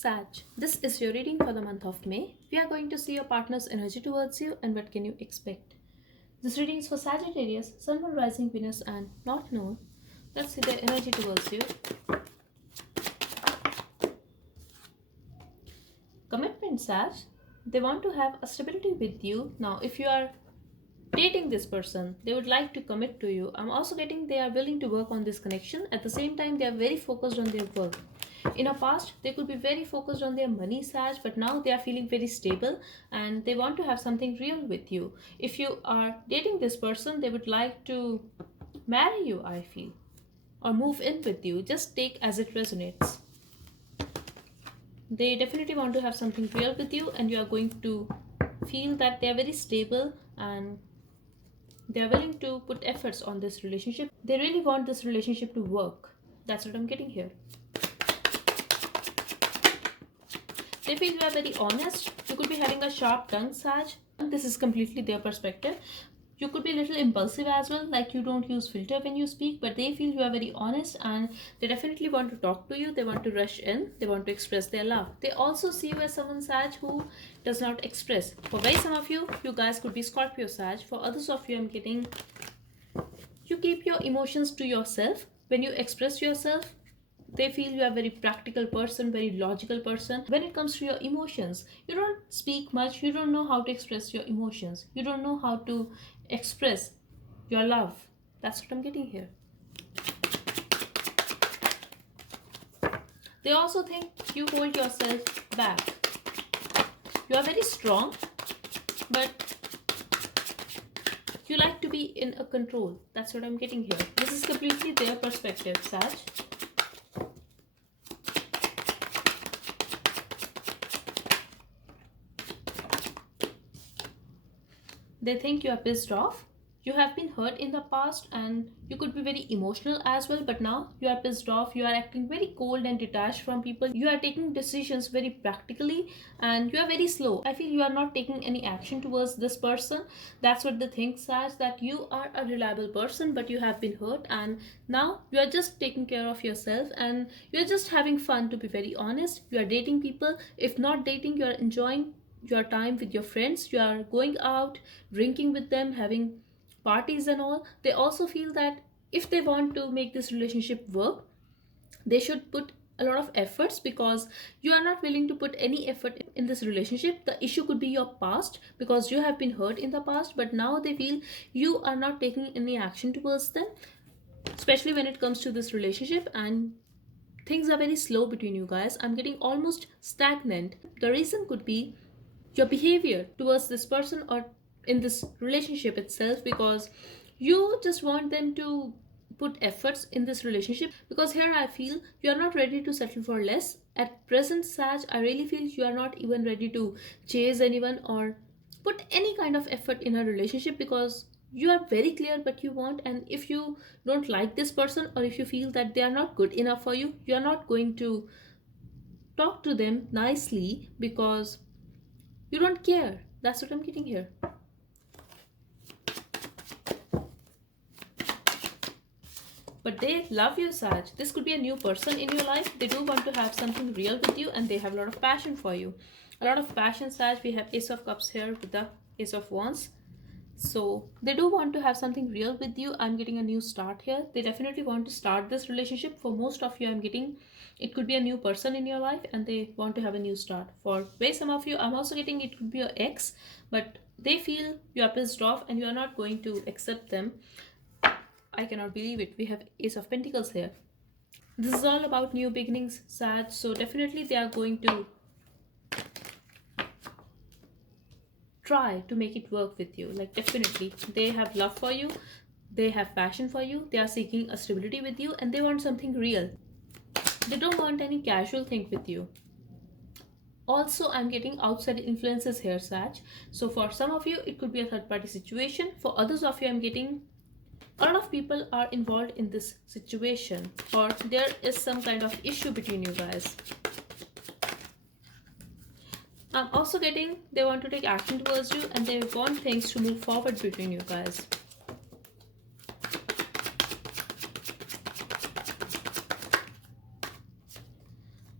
Sag, this is your reading for the month of May. We are going to see your partner's energy towards you and what can you expect. This reading is for Sagittarius, Sun, Moon, Rising, Venus, and North Node. Let's see their energy towards you. Commitment, Sag. They want to have a stability with you. Now, if you are dating this person, they would like to commit to you. I'm also getting they are willing to work on this connection. At the same time, they are very focused on their work. In a past, they could be very focused on their money, Sag, but now they are feeling very stable and they want to have something real with you. If you are dating this person, they would like to marry you, I feel, or move in with you. Just take as it resonates. They definitely want to have something real with you, and you are going to feel that they are very stable and they are willing to put efforts on this relationship. They really want this relationship to work. That's what I'm getting here. They feel you are very honest. You could be having a sharp tongue, Sag. This is completely their perspective. You could be a little impulsive as well, like you don't use filter when you speak, but they feel you are very honest and they definitely want to talk to you. They want to rush in. They want to express their love. They also see you as someone, Sag, who does not express. For very some of you, you guys could be Scorpio, Sag. For others of you, I'm getting you keep your emotions to yourself. When you express yourself, they feel you are a very practical person, very logical person. When it comes to your emotions, you don't speak much, you don't know how to express your emotions, you don't know how to express your love. That's what I'm getting here. They also think you hold yourself back. You are very strong, but you like to be in a control. That's what I'm getting here. This is completely their perspective, Sag. They think you are pissed off. You have been hurt in the past and you could be very emotional as well, but now you are pissed off. You are acting very cold and detached from people. You are taking decisions very practically and you are very slow. I feel you are not taking any action towards this person. That's what the thing says, that you are a reliable person, but you have been hurt and now you are just taking care of yourself and you are just having fun, to be very honest. You are dating people. If not dating, you are enjoying your time with your friends. You are going out, drinking with them, having parties and all. They also feel that if they want to make this relationship work, they should put a lot of efforts, because you are not willing to put any effort in this relationship. The issue could be your past, because you have been hurt in the past, but now they feel you are not taking any action towards them, especially when it comes to this relationship, and things are very slow between you guys. I'm getting almost stagnant. The reason could be your behavior towards this person or in this relationship itself, because you just want them to put efforts in this relationship, because here I feel you are not ready to settle for less at present, Sag. I really feel you are not even ready to chase anyone or put any kind of effort in a relationship, because you are very clear what you want, and if you don't like this person or if you feel that they are not good enough for you, you are not going to talk to them nicely because you don't care. That's what I'm getting here. But they love you, Sag. This could be a new person in your life. They do want to have something real with you and they have a lot of passion for you. A lot of passion, Sag. We have Ace of Cups here with the Ace of Wands. So they do want to have something real with you. I'm getting a new start here. They definitely want to start this relationship. For most of you, I'm getting it could be a new person in your life and they want to have a new start. For very some of you, I'm also getting it could be your ex, but they feel you are pissed off and you are not going to accept them. I cannot believe it. We have Ace of Pentacles here. This is all about new beginnings, Sag. So definitely they are going to try to make it work with you. Like, definitely they have love for you, they have passion for you, they are seeking a stability with you, and they want something real. They don't want any casual thing with you. Also, I'm getting outside influences here, Sag. So for some of you, it could be a third party situation. For others of you, I'm getting a lot of people are involved in this situation, or there is some kind of issue between you guys. I'm also getting they want to take action towards you and they want things to move forward between you guys.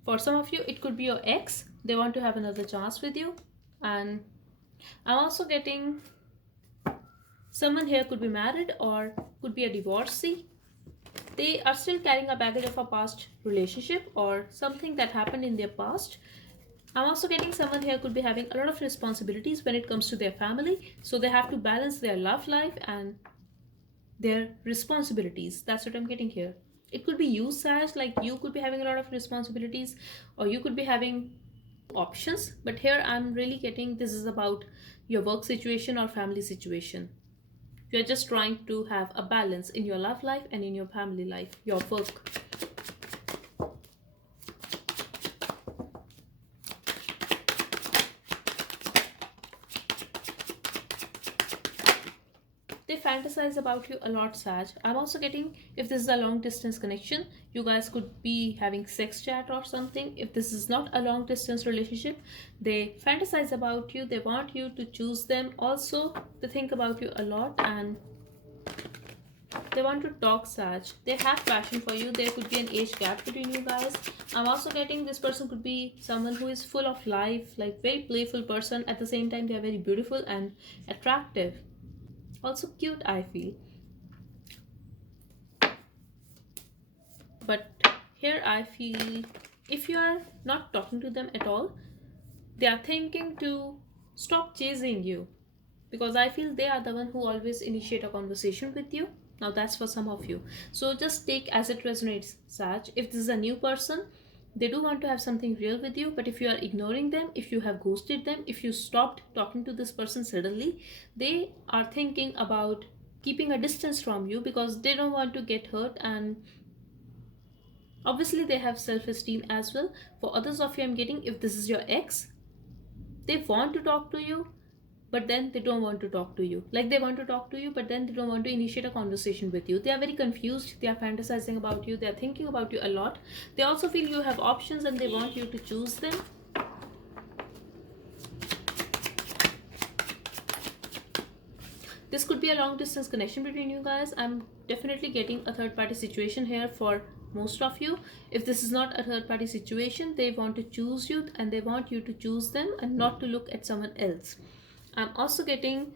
For some of you, it could be your ex. They want to have another chance with you. And I'm also getting someone here could be married or could be a divorcee. They are still carrying a baggage of a past relationship or something that happened in their past. I'm also getting someone here could be having a lot of responsibilities when it comes to their family. So they have to balance their love life and their responsibilities. That's what I'm getting here. It could be you, Saj, like you could be having a lot of responsibilities or you could be having options. But here I'm really getting this is about your work situation or family situation. You're just trying to have a balance in your love life and in your family life, your work. They fantasize about you a lot, Saj. I'm also getting if this is a long distance connection, you guys could be having sex chat or something. If this is not a long distance relationship, they fantasize about you, they want you to choose them. Also, they think about you a lot and they want to talk, Saj. They have passion for you. There could be an age gap between you guys. I'm also getting this person could be someone who is full of life, like very playful person. At the same time, they are very beautiful and attractive. Also cute, I feel. But here I feel if you are not talking to them at all, they are thinking to stop chasing you because I feel they are the one who always initiate a conversation with you. Now that's for some of you. So just take as it resonates, Saj. If this is a new person, they do want to have something real with you, but if you are ignoring them, if you have ghosted them, if you stopped talking to this person suddenly, they are thinking about keeping a distance from you because they don't want to get hurt and obviously they have self-esteem as well. For others of you, I'm getting if this is your ex, they want to talk to you but then they don't want to talk to you, like they want to talk to you but then they don't want to initiate a conversation with you. They are very confused, they are fantasizing about you, they are thinking about you a lot. They also feel you have options and they want you to choose them. This could be a long distance connection between you guys. I'm definitely getting a third party situation here for most of you. If this is not a third party situation, they want to choose you and they want you to choose them and not to look at someone else. I'm also getting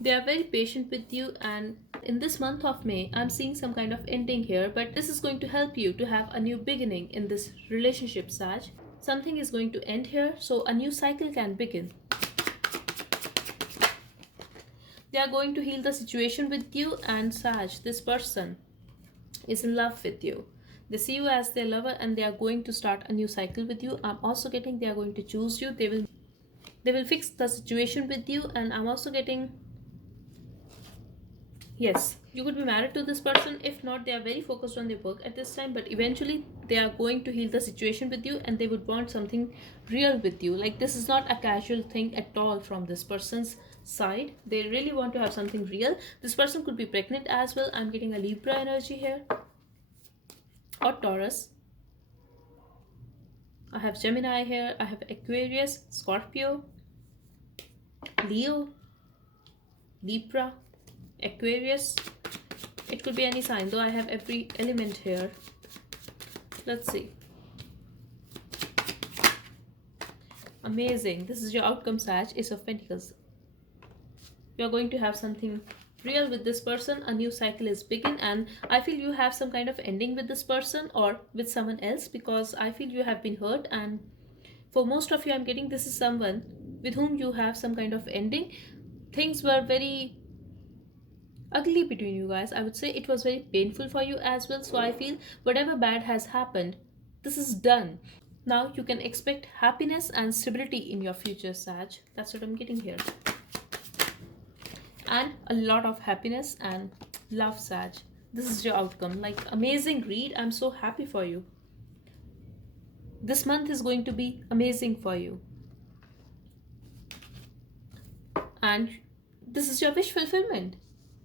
they are very patient with you, and in this month of May, I'm seeing some kind of ending here, but this is going to help you to have a new beginning in this relationship, Saj. Something is going to end here, so a new cycle can begin. They are going to heal the situation with you, and Saj, this person is in love with you. They see you as their lover and they are going to start a new cycle with you. I'm also getting they are going to choose you. They will fix the situation with you, and I'm also getting yes, you could be married to this person. If not, they are very focused on their work at this time, but eventually they are going to heal the situation with you and they would want something real with you. Like this is not a casual thing at all from this person's side. They really want to have something real. This person could be pregnant as well. I'm getting a Libra energy here or Taurus. I have Gemini here. I have Aquarius, Scorpio, Leo, Libra, Aquarius. It could be any sign, though I have every element here. Let's see. Amazing. This is your outcome, Sag. Ace of Pentacles. You're going to have something real with this person. A new cycle is begin, and I feel you have some kind of ending with this person or with someone else because I feel you have been hurt, and for most of you, I'm getting this is someone with whom you have some kind of ending. Things were very ugly between you guys. I would say it was very painful for you as well. So I feel whatever bad has happened, this is done. Now you can expect happiness and stability in your future, Sag. That's what I'm getting here. And a lot of happiness and love, Sag. This is your outcome. Like amazing read. I'm so happy for you. This month is going to be amazing for you. And this is your wish fulfillment.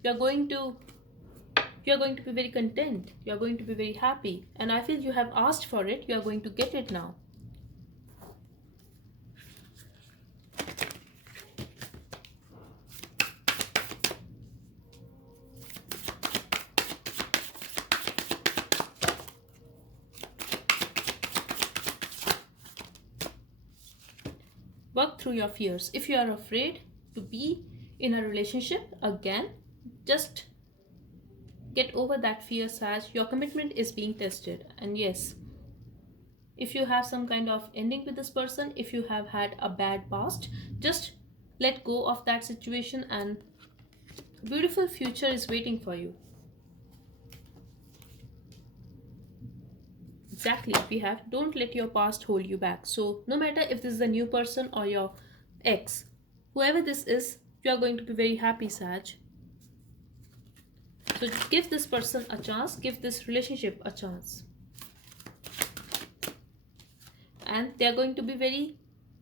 You're going to be very content. You're going to be very happy. And I feel you have asked for it. You are going to get it now. Work through your fears. If you are afraid to be in a relationship again, just get over that fear, Sag. Your commitment is being tested. And yes, if you have some kind of ending with this person, if you have had a bad past, just let go of that situation and a beautiful future is waiting for you. Exactly, we have don't let your past hold you back. So no matter if this is a new person or your ex, whoever this is, you are going to be very happy, Sag. So give this person a chance, give this relationship a chance. And they are going to be very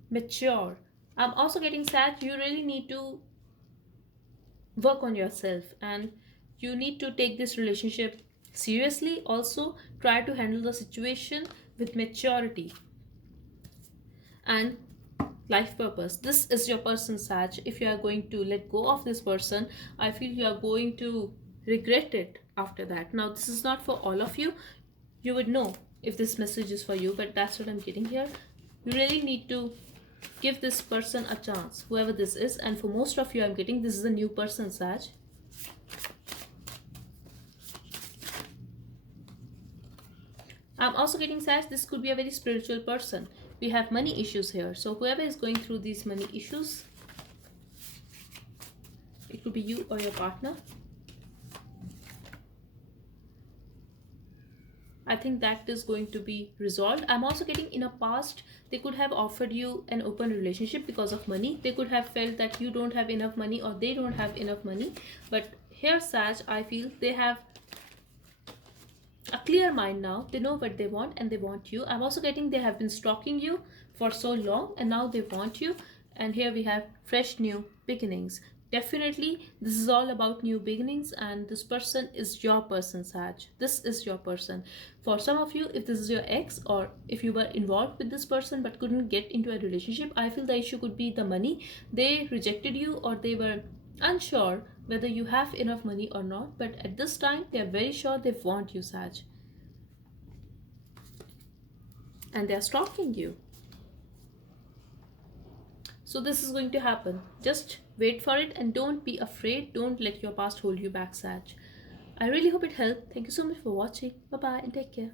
mature. I'm also getting sad. You really need to work on yourself and you need to take this relationship seriously. Also, try to handle the situation with maturity and life purpose. This is your person, Sag. If you are going to let go of this person, I feel you are going to regret it after that. Now, this is not for all of you. You would know if this message is for you, but that's what I'm getting here. You really need to give this person a chance, whoever this is. And for most of you, I'm getting this is a new person, Sag. I'm also getting, Sag, this could be a very spiritual person. We have money issues here. So whoever is going through these money issues, it could be you or your partner. I think that is going to be resolved. I'm also getting in a past, they could have offered you an open relationship because of money. They could have felt that you don't have enough money or they don't have enough money. But here, Sag, I feel they have a clear mind now. They know what they want and they want you. I'm also getting they have been stalking you for so long and now they want you. And here we have fresh new beginnings. Definitely this is all about new beginnings and this person is your person, Sag. This is your person. For some of you, if this is your ex or if you were involved with this person but couldn't get into a relationship, I feel the issue could be the money. They rejected you or they were unsure whether you have enough money or not, but at this time they are very sure they want you, Sag, and they are stalking you. So this is going to happen. Just wait for it and don't be afraid. Don't let your past hold you back, Sag. I really hope it helped. Thank you so much for watching. Bye bye and take care.